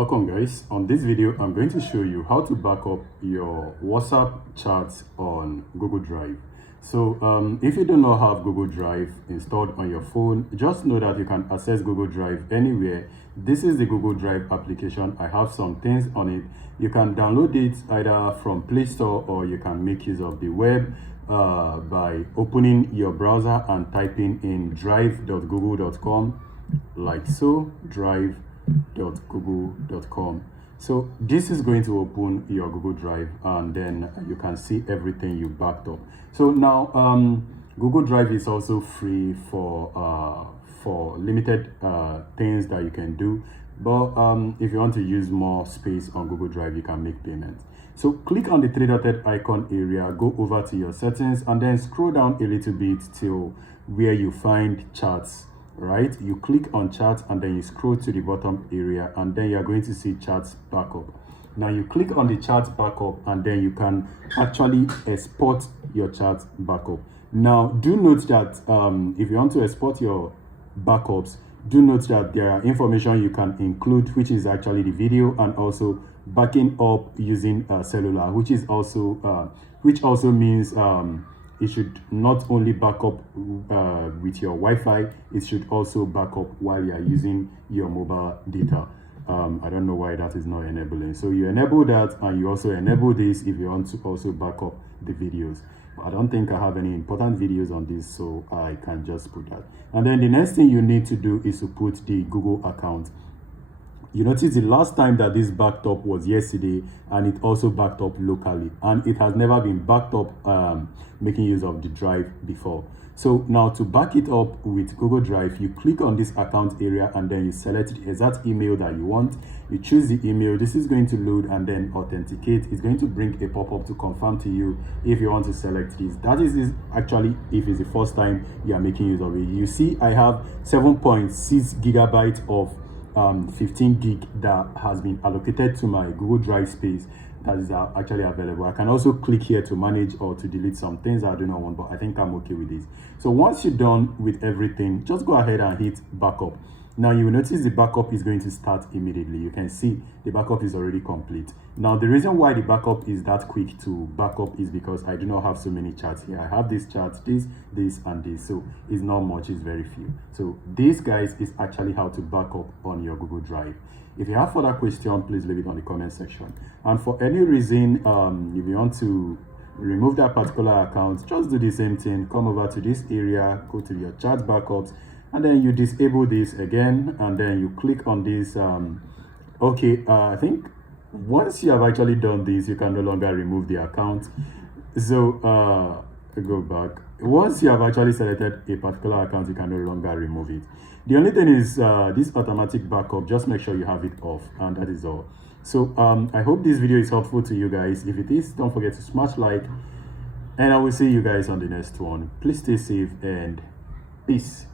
Welcome guys. On this video I'm going to show you how to back up your WhatsApp chats on Google Drive. So if you do not have Google Drive installed on your phone, just know that you can access Google Drive anywhere. This is the Google Drive application. I have some things on it. You can download it either from Play Store, or you can make use of the web by opening your browser and typing in drive.google.com, like so, drive.google.com. So this is going to open your Google Drive, and then you can see everything you backed up. So now Google Drive is also free for limited things that you can do, but if you want to use more space on Google Drive, you can make payments. So click on the three-dotted icon area, go over to your settings, and then scroll down a little bit till where you find chats. Right, you click on chats and then you scroll to the bottom area, and then you're going to see chats backup. Now you click on the chats backup, and then you can actually export your chat backup. Now do note that if you want to export your backups, do note that there are information you can include, which is actually the video, and also backing up using cellular, which also means it should not only back up with your Wi-Fi, it should also back up while you are using your mobile data. I don't know why that is not enabling. So you enable that, and you also enable this if you want to also back up the videos. I don't think I have any important videos on this, so I can just put that. And then the next thing you need to do is to put the Google account. You notice the last time that this backed up was yesterday, and it also backed up locally, and it has never been backed up making use of the drive before. So now to back it up with Google Drive, you click on this account area, and then you select the exact email that you want. You choose the email. This is going to load and then authenticate. It's going to bring a pop-up to confirm to you if you want to select this. That is actually if it's the first time you are making use of it. You see I have 7.6 gigabytes of 15 gig that has been allocated to my Google Drive space that is actually available. I can also click here to manage or to delete some things I do not want, but I think I'm okay with this. So once you're done with everything, just go ahead and hit backup. Now you will notice the backup is going to start immediately. You can see the backup is already complete. Now the reason why the backup is that quick to backup is because I do not have so many chats here. I have this chat, this, and this, so it's not much, it's very few. So this, guys, is actually how to back up on your Google Drive. If you have further questions, please leave it on the comment section. And for any reason, if you want to remove that particular account, just do the same thing. Come over to this area, go to your chat backups, and then you disable this again, and then you click on this. I think once you have actually done this, you can no longer remove the account. So go back. Once you have actually selected a particular account, you can no longer remove it. The only thing is this automatic backup, just make sure you have it off, and that is all. So I hope this video is helpful to you guys. If it is, don't forget to smash like, and I will see you guys on the next one. Please stay safe and peace.